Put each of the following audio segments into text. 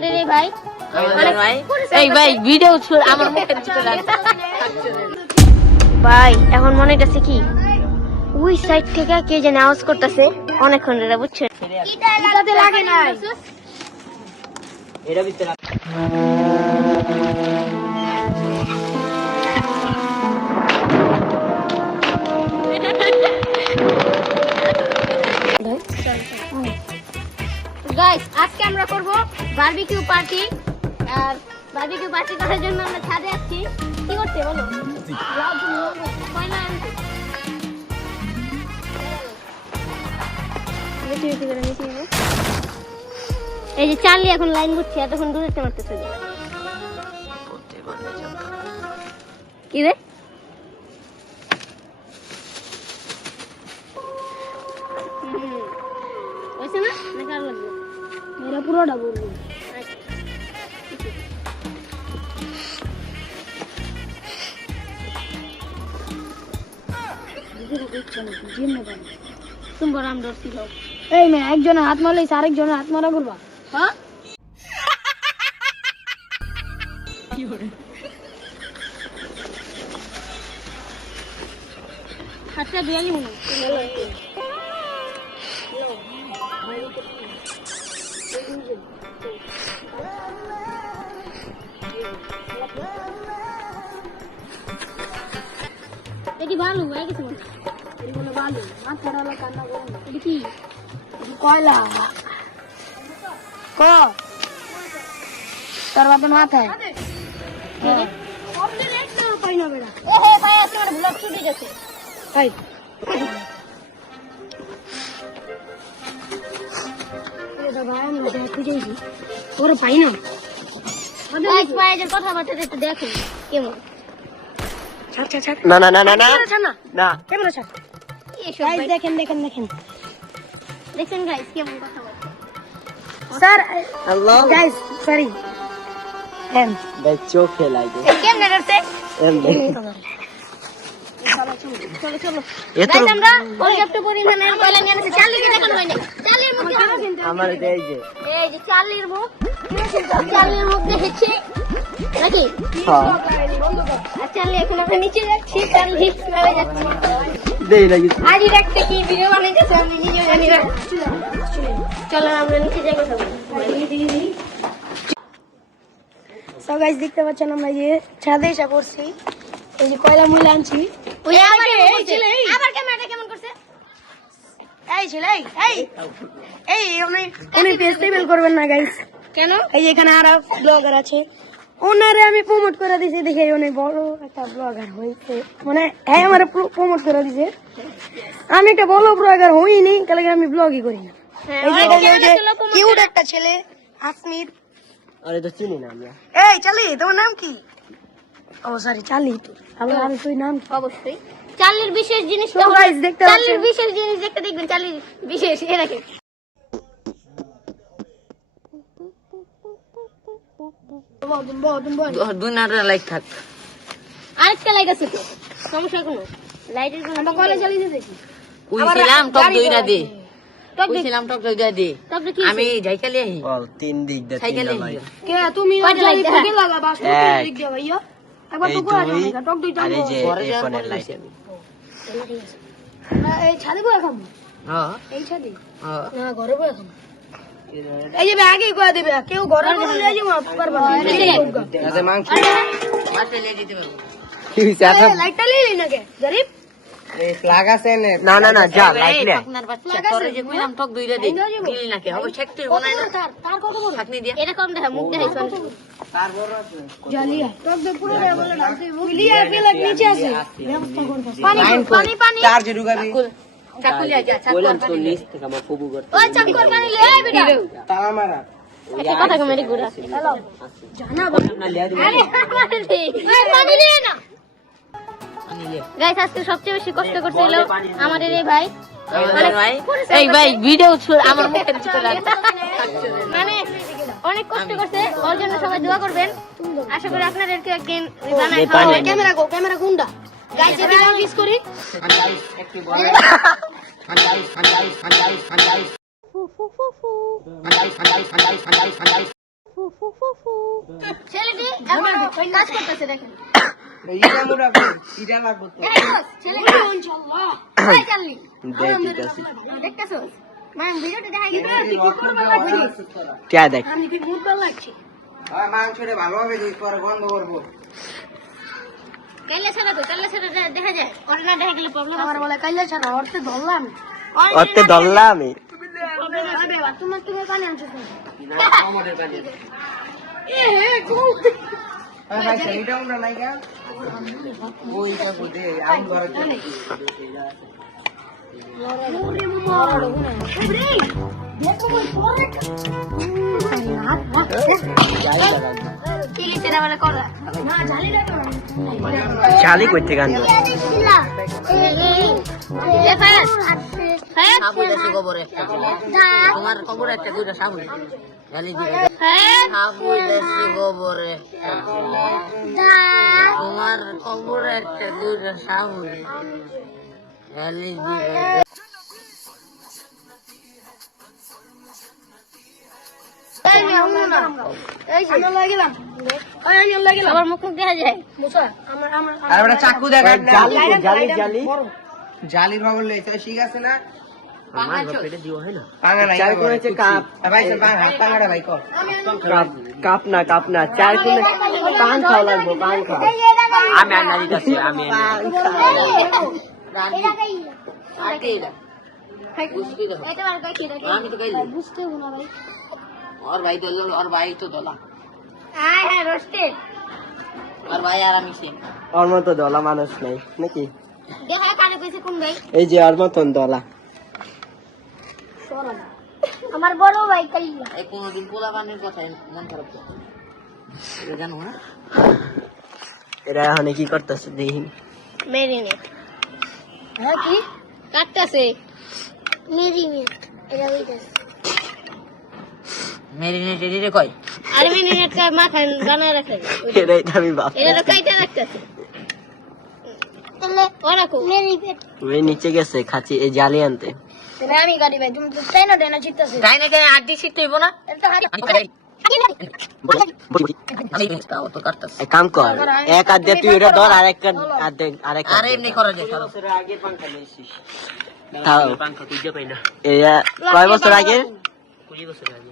আমাদের এই ভাই। এই ভাই ভিডিও আমার মুখে। ভাই এখন মনে হইতেছে কি? ওই সাইড থেকে কে যেন আওয়াজ করতেছে অনেকক্ষণ ধরে বুঝছেন এটাতে লাগে নাই। এর গাইস আজকে আমরা করব বারবিকিউ পার্টি আর বারবিকিউ পার্টি করার জন্য আমরা ছাদে আসছি কি করতে বলো। এই যে চার্লি এখন লাইন ঘুরছে এতক্ষণ দূরে মারতেছে। কি রে? না? নাকি আর লাগবে? মেরা পুরোটা বলব তুমি বড় আমরা ছিল এই মেয়ে একজনের হাত মারলে আরেকজনের হাত মারা করবা হ্যাঁ হাতটা ধুয়ে নিব এটি ভালো হয়ে গেছে। এগুলো ভালো মাথা ডালা কান্না করুন এটি কি? কয়লা। ক? তোর বাদে মাথায়? পাই না বেড়া ওরা, পাই না। এক ভাইয়ের কথাবার্তা একটু দেখেন কেমন? না না না না না। না। না। ক্যামেরা ছাড় গাইস ভাই। দেখেন দেখেন দেখেন। দেখছেন গাইস কেমন বলছে স্যার হ্যালো গাইস সরি হ্যাঁ ভাই চোখে লাগে কেমন করছে এমনি মুখ মুখ। দেখেছি নাকি? হ্যাঁ। এখন আমরা নিচে যাচ্ছি। চার্লি চলে যাচ্ছি। দেই একটা কি ভিডিও বানাইতেছে আমি নিজেও জানি না। চলো আমরা নিচে যাই কথা বলি। সো গাইস দেখতে পাচ্ছেন আমরা যে ছাদে এসে করছি এই যে কয়লা মূল্য আনছি। ওই? এই। আবার ক্যামেরাটা কেমন করছে? এই ছেলে এই এই। এই উনি উনি ফেস্টিভ্যাল করবেন না গাইস কেন? এই যে এখানে আরও ব্লগার আছে। ওনারে আমি প্রমোট করে দিছি দেখে উনি বড় একটা ব্লগার হইছে। মানে হ্যাঁ আমার প্রমোট করে দিছে। আমি একটা বড় ব্লগার হইনি কালকে আমি ব্লগই করি না। হ্যাঁ, ওই কিউট একটা ছেলে আসমির আরে তো চিনি না আমরা। এই চালি তোমার নাম কি? ও সরি চালি তো আমি তুই নাম অবশ্যই। চার্লির বিশেষ জিনিস So guys, দেখতে চার্লির বিশেষ জিনিস দেখতে দেখবেন চার্লির বিশেষ এ রাখে লাইক থাক। আরেকটা লাইট আছে তো সমস্যা কোনো? লাইটের কোনো আমরা কলেজ চালিয়ে দেখি কইছিলাম টক দইরা দে। কইছিলাম টক দইরা দে। দে আমি যাইকালি আহি। তিন দিক দিয়ে সাইকেলে লাইট কে তুমি কয়টা light দেখা? কে লাগা বাস এক। দিক দিয়ে ভাইয়া এই তো করে দুই আর এই যে পরে এই ফোনের লাইট আমি। এই ছাদে বসে খাব হ্যাঁ এই ছাদে। হ্যাঁ না ঘরে বসে খাব এই যে আগে কয়ে দেবে কেউ ঘরের মধ্যে নিয়ে যাব পারবে না আচ্ছা মাংস। মাঠে লিয়ে দিতে পারব। কি হইছে আচ্ছা। লাইটটা লিয়ে না কে গরিব প্লাগ আছে না না না যা লাইট আপনার বাচ্চা যে কইলাম টক দইরা দে। দিলি নাকি হবে ছেকতে বনাই না। তার তার কত বড়? ছাকনি দিয়া। এটা কম দেখা মুখ দেখাই শোন জালিয়া টক দে পুরো রে বলে না লিয়া পেলে নিচে আছে। ব্যবস্থা করতে পানি পানি পানি। চার্জ ঢুকাবি। চাকুলি আজ চাকুল বললাম তো নিচ থেকে আমার ফুবু করতে ওই চাকর পানি লে এই বেটা। তালা মারা। আচ্ছা কথা কম এদিক ঘুরে। আসি জানা না লিয়া দিবি আরে পানি দে ওই পানি লে না। লিয়ে গাইস আজকে সবচেয়ে বেশি কষ্ট করতে আমাদের এই ভাই। এই ভাই। ভিডিও আমার মুখের ভিতরে মানে অনেক কষ্ট করছে ওর জন্য সবাই দোয়া করবেন। আশা করি আপনাদেরকে একদিন বানায় ক্যামেরা গো ক্যামেরা কোনটা গাইস এদিকে কিস করি। ছেলেটি এখন কাজ করতেছে দেখেন। ইটা মোরা ইটা লাগবো তো দেখেছোস? ছেলেটি কোথায় চাললি? দেখতেছি দেখতেছোস? ভিডিওটা দেখা গেছে কে দেখ? আমি কি মুখ ভালো লাগছে? মাংসটা ভালোভাবে গন্ধ করব। কাইলে ছাড়া তো কাইলে ছাড়া দেখা যায়। না দেখা গেলে প্রবলেম আমার বলে কাইলে ছাড়া অর্থে ধরলাম। আমি। তোমার তুমি পানি আনছো নাই গা ওইটা বুঝে আমি ঘরে ওরে মামা ওরে দেখো মই পরে হাত চিলিতে আবার করা না জালি চালি করতে গান তোমার কবরে একটা দুইটা সাবুল। ঢালি দিবে ফায়াজ সাবুল আছে গোবরে তোমার কবরে একটা দুইটা সাবুল ঢালি দিবে এই নে হুনো না এই যে। আমি লাগিলাম ওই আমি লাগিলাম সবার মুখ মুখ দেখা যায়। বুঝছ আমার আমার আর একটা চাকু দেখা জালি জালি জালি। জালির বাবুল লইছে ঠিক আছে না? কাপ? না কাপ না চার কোন পান খাওয়া লাগবে পান খাওয়া আমি আর আমি আর আর আমি তো বুঝতে না ভাই। দলা আর দলা মানুষ নাই নাকি? এই যে ওর মতন আমার বড় ভাই কাইলা এই কোনোদিন পোলা পানির কথা মন খারাপ করে। এটা জানো না? এরা এখন কি করতেছে দেখি। মেরিনেট হ্যাঁ কি? কাটতাছে। মেরিনেট এটা হইতাছে। মেরিনেট আর মেরিনেট কা মাথা বানায় রাখে। এটাই আমি বাপ। এটা তো কাইটা রাখতাছে। তাহলে ওরা কো মেরিনেট ওই নিচে গেছে খাচ্ছি এই জালি আনতে। আমি গাড়ি ভাই তুমি তো তাই না দেনা চিত্তাছে তাই না? এটা হারি আমি কাটাই। আমি তাও তো কাটতাছি। কাম কর এক হাত দিয়ে তুই এটা ধর আর এক আরেক আরে এমনি করা যায় চলো। তাও। এরা কয় বছর আগে?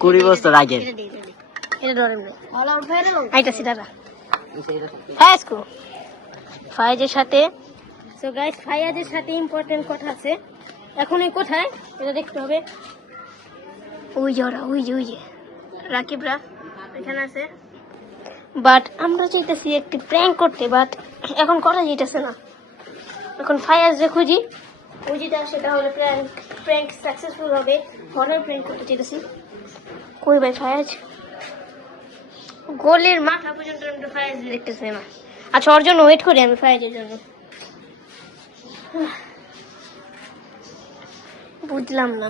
কুড়ি বছর আগে। এটা ধরে নে ভালো কো ফায়াজের সাথে সো গাইস ফায়াজের সাথে ইম্পর্টেন্ট কথা আছে। এখন এই কোথায়? এটা দেখতে হবে। ওই যে ওরা, ওই যে ওই যে। রাকিবরা এখানে আছে। বাট আমরা চাইতেছি একটি প্র্যাঙ্ক করতে বাট এখন করা যেতেছে না। এখন ফায়াজ যে খুঁজি ওই যেটা সেটা হলো প্র্যাঙ্ক প্র্যাঙ্ক সাকসেসফুল হবে। হরার প্র্যাঙ্ক করতে চাইতেছি। কই ভাই ফায়াজ গোলের মাথা পর্যন্ত আমি তো ফায়াজ দেখতেছি না। আচ্ছা ওর জন্য ওয়েট করি আমি ফায়াজের জন্য। বুঝলাম না।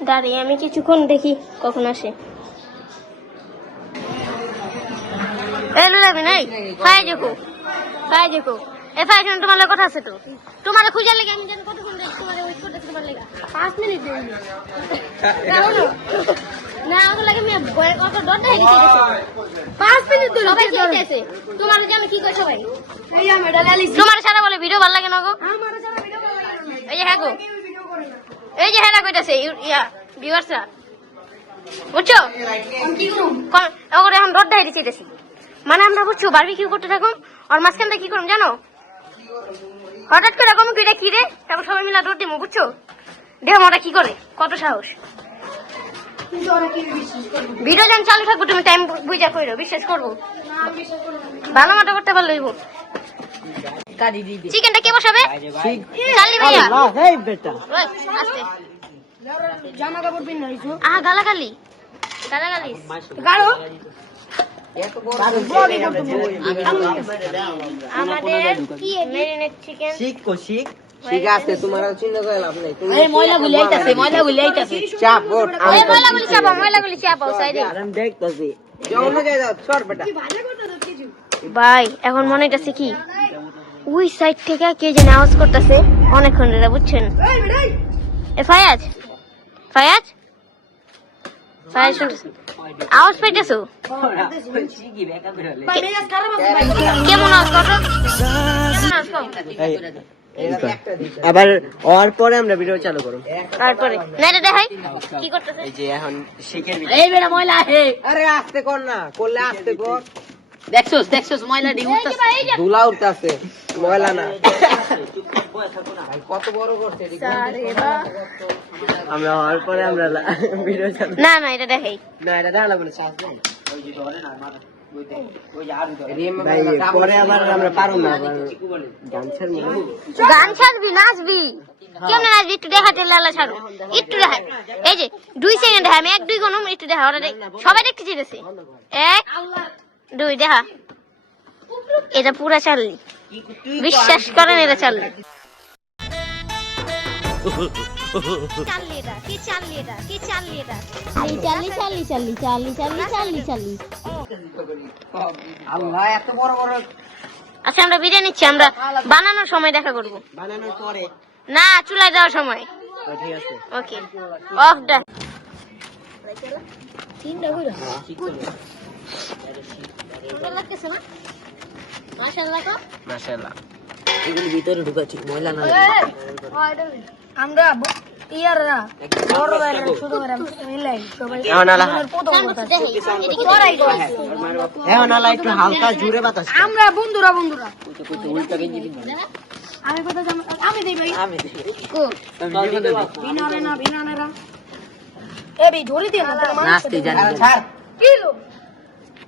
দাঁড়িয়ে আমি কিছুক্ষণ দেখি কখন আসে। নাই দেখো দেখো। এ তোমার কথা আছে তো? তোমার খুঁজার লাগে আমি যেন কতক্ষণ দেখি তোমার ওয়েট করতেছি তোমার লাগে। পাঁচ মিনিট দেরি। না ওগুলো লাগে আমি ভয়- ডর পাঁচ মিনিট ধরে সবাই কি হইতেছে? তোমার কি কই সবাই? সারা বলে ভিডিও ভালো লাগে না গো? আমার সারা এই যে হ্যাঁ গো। এই যে হ্যাঁ কইতাছে ইয়া, ভিউয়ার্সরা। বুঝছ? করুম ওগুলো এখন রোদ দিছি দেখি মানে আমরা বুঝছ বারবিকিউ করতে থাকুন আর মাঝখানটা কি করুন জানো? হঠাৎ করে এরকম কি রে কি রে? তারপর সবাই মিলে রোদ দিমু, বুঝছ? দেখো ওটা কি করে, কত সাহস। ওরা ভিডিও যখন চালু থাকব, তুমি টাইম বুঝা করো বিশ্বাস করব। ভালো মতো করতে পারল চিকেনটা কে বসাবে? চালি ভাইয়া। এই বেটা। আস্তে। জামা কাপড় পিন নাইছো আহা গালাগালি। গালাগালি। গাড়ো। আমাদের মেরিনেট চিকেন শিখ কো শিখ। ঠিক আছে তোমার চিন্তা করে লাভ নাই। তুমি এই ময়লা গুলি আইতাছে ময়লা গুলি আইতাছে। চাপ ওঠ ওই ময়লাগুলি চাপাও ময়লাগুলি চাপাও সাইডে আমি দেখতেছি। যাও না যাও সর বেটা। ভালো কথা তো কিছু। ভাই এখন মনে হইতাছে কি? ওই সাইড থেকে কে যেন আওয়াজ করতেছে অনেকক্ষণ ধরে বুঝছেন? এ ফায়াজ? ফায়াজ? শুনতেছেন আওয়াজ পাইতেছো? কেমন? আবার ওর পরে আমরা ভিডিও চালু করব। তারপরে। না দেখাই কি করতেছে? এই যে এখন শিখের এই বেটা ময়লা আরে আস্তে কর না করলে আস্তে কর। দেখছোস দেখছোস ময়লা ডি উঠতাছে ধুলা উঠতেছে ময়লা না। কত বড় করছে আমরা হওয়ার পরে আমরা ভিডিও না না এটা দেখাই। না এটা দেখালাম না শ্বাস দেন আবার আমরা পারব না গান ছাড়বি নাচবি। কেমন নাচবি? একটু দেখাতে লালা ছাড়ো। একটু দেখা। এই যে দুই সেকেন্ড দেখা আমি এক দুই গণম একটু দেখা ওরা দেখ- সবাই দেখতে চেয়েছে এক দুই দেখা। এটা পুরা চাললি। বিশ্বাস করেন এটা চাললি। চাললি এটা কি চাললি এটা কি চাললি এটা? চাললি চাললি চাললি চাললি চাললি চাললি চাললি আল্লাহ এত বড় বড় আচ্ছা আমরা বিরিয়ানি নিচ্ছি আমরা বানানোর সময় দেখা করব। বানানোর পরে। না চুলায় দেওয়ার সময়। ঠিক আছে। ওকে। অফ দা তিনটা এগুলি ভিতরে ঢুকাচ্ছি ময়লা না। আমরা ইয়াররা বড় ভাইরা ছোট ভাইরা মিলাই সবাই এখন আলা এখন আলা একটু হালকা জুড়ে বাতাস আমরা বন্ধুরা বন্ধুরা। উল্টা আমি কথা আমি দেই ভাই। আমি কো বিনারে না বিনারে না এ বি ধরে দিয়ে না তাহলে জানি। কি লো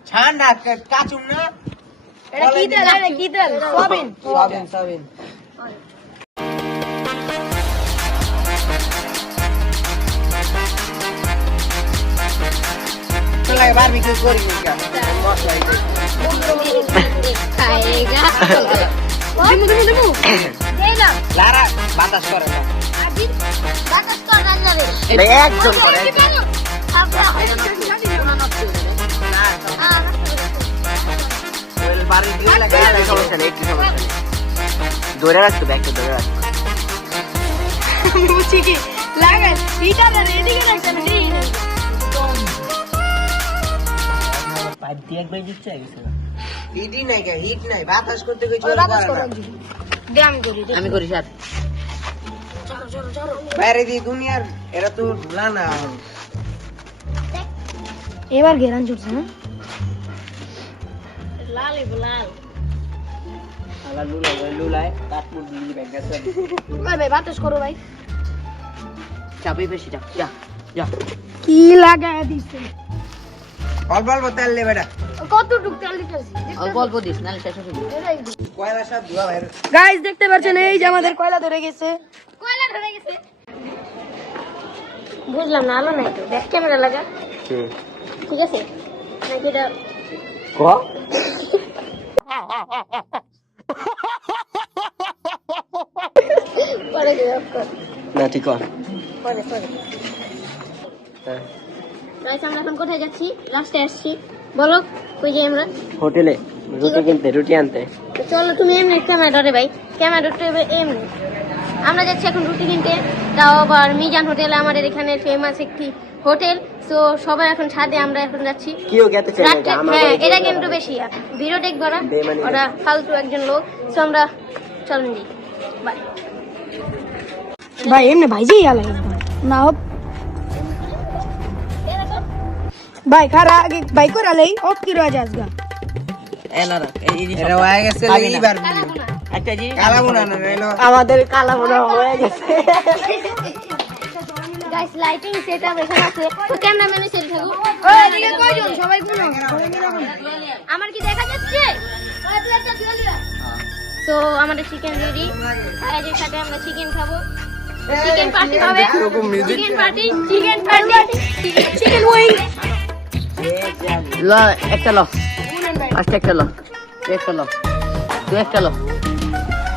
ছাড় না কাচুম না। এটা কি তেল? এটা কি তেল? সোয়াবিন। সবিন সবিন চলে বারবিকিউ করি নিকা মশলা খায়েগা দিমু দিমু দিমু দেই না লারা বাতাস করে না। আদি বাতাস কর না যাবে একজন করে ওই সমস্যা নেই একটু সমস্যা ধরে রাখতে হবে একটু ধরে রাখতে বুঝছি কি লাগে এটা রেডি করে রাখছেন এই পাইপ দিয়ে একবার দিচ্ছে গেছে হিটই নাই কে হিট নাই বাতাস করতে কিছু বাতাস করো দে আমি করি আমি করি স্যার বাইরে দিয়ে দুনিয়ার এরা তো ধুলা না এবার ঘেরান চলছে না লাল লাল আলা লুলাই ওই লুলাই কাঠমুট দিয়ে ব্যাগ গেছে ভাই ভাই বাতাস করো ভাই চাপই বেশি যা যা যা কি লাগায় দিছে অল্প অল্প তেল লে বেটা কতটুক তেল দিতেছি অল্প অল্প দিস নাহলে শেষ হয়ে কয়লা সব ধোয়া বাইরে গাইস দেখতে পাচ্ছেন এই যে আমাদের কয়লা ধরে গেছে কয়লা ধরে গেছে বুঝলাম না আলো নাই তো ব্যাক ক্যামেরা লাগা ঠিক আছে নাকি এটা ক পরে না ঠিক কর। পরে পরে। গাইস আমরা এখন কোথায় যাচ্ছি? লাস্টে আসছি। বলো কই যাই আমরা? হোটেলে রুটি কিনতে রুটি আনতে। চলো তুমি এমনি ক্যামেরা ধরে ভাই। ক্যামেরা ধরতে হবে এমনি। আমরা যাচ্ছি এখন রুটি কিনতে। তাও আবার মিজান হোটেল আমাদের এখানে ফেমাস একটি হোটেল। তো সবাই এখন ছাদে আমরা এখন যাচ্ছি। কিও চাই হ্যাঁ এটা কিন্তু বেশি আর ভিডিও দেখব না ওরা ফালতু একজন লোক। তো আমরা চলেন যাই। বাই ভাই এমনি ভাইজেই আলাই না হোক ভাই খারা আগে ভাই করে আলাই অফ কি রাজ আজগা? এলারা এই এই এরা হয়ে গেছে এইবার একটা জিনিস কালা মুনা না এলো আমাদের কালা মুনা হয়ে গেছে। গাইস লাইটিং সেটআপ এখানে আছে। তো ক্যামেরাম্যান সেট থাকো এদিকে কয়জন? সবাই গুলো। আমার কি দেখা যাচ্ছে? তো আমাদের চিকেন রেডি এর সাথে আমরা চিকেন খাব। চিকেন পার্টি হবে? Chicken party chicken party chicken wing ল একটা ল। পাঁচটা একটা ল। একটা ল। তুই একটা ল।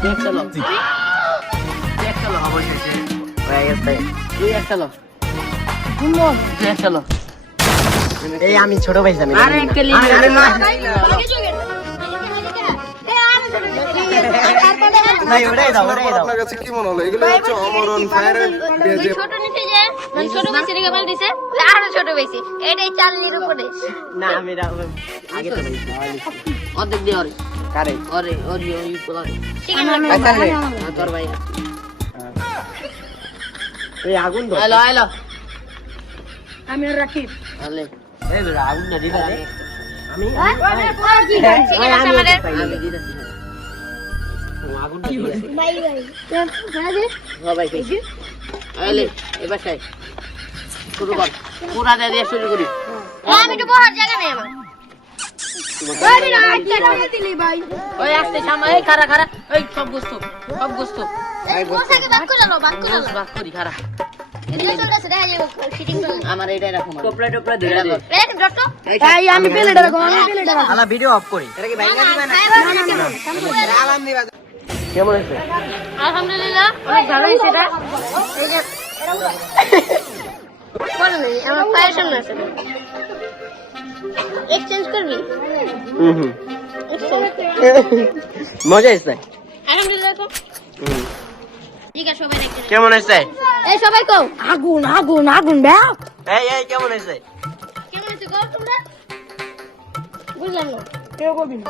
তুই একটা ল। তুই একটা ল অবশেষে হয়ে গেছে। তুই একটা ল। তুই একটা ল। এই আমি ছোট ভাই জানি। আরে একটা লিখ আরে না ভাই ওটাই দাও ওটাই দাও। আপনার কাছে কি মনে হলো? এগুলো হচ্ছে অমরন ফায়ারের পেজে ছোট নিতে যে ছোট বেশি রেখে ফেল দিছে আরও ছোট বেশি। এটাই চালনির উপরে। না আমি আগে তো অর্ধেক দিয়ে ওরে কারে? ওরে ওরে ওই পোলা আচ্ছা রে তোর ভাই এই আগুন ধর হ্যালো হ্যালো। আমি আর রাখি। হ্যালো এই আগুন না দিবা দে আমি আছে আমি শুরু করি আমি তো খারা খারা ওই সব গোস্ত সব গোস্ত। বাক করে খারা এই আমি প্লেটে রাখো আমি প্লেটে রাখো আলা ভিডিও অফ করি। কেমন আছে আলহামদুলিল্লাহ অনেক ভালো হয়েছে এটা। এই যে বলো না আমার পায়ের সামনে আছে। এক্সচেঞ্জ করবি? হুম হুম। মজা আলহামদুলিল্লাহ কেমন আছে এই সবাই কও আগুন আগুন আগুন ব্যাপ এই এই কেমন আছে কেমন কও তোমরা? বুঝলাম না। কেউ করবি না।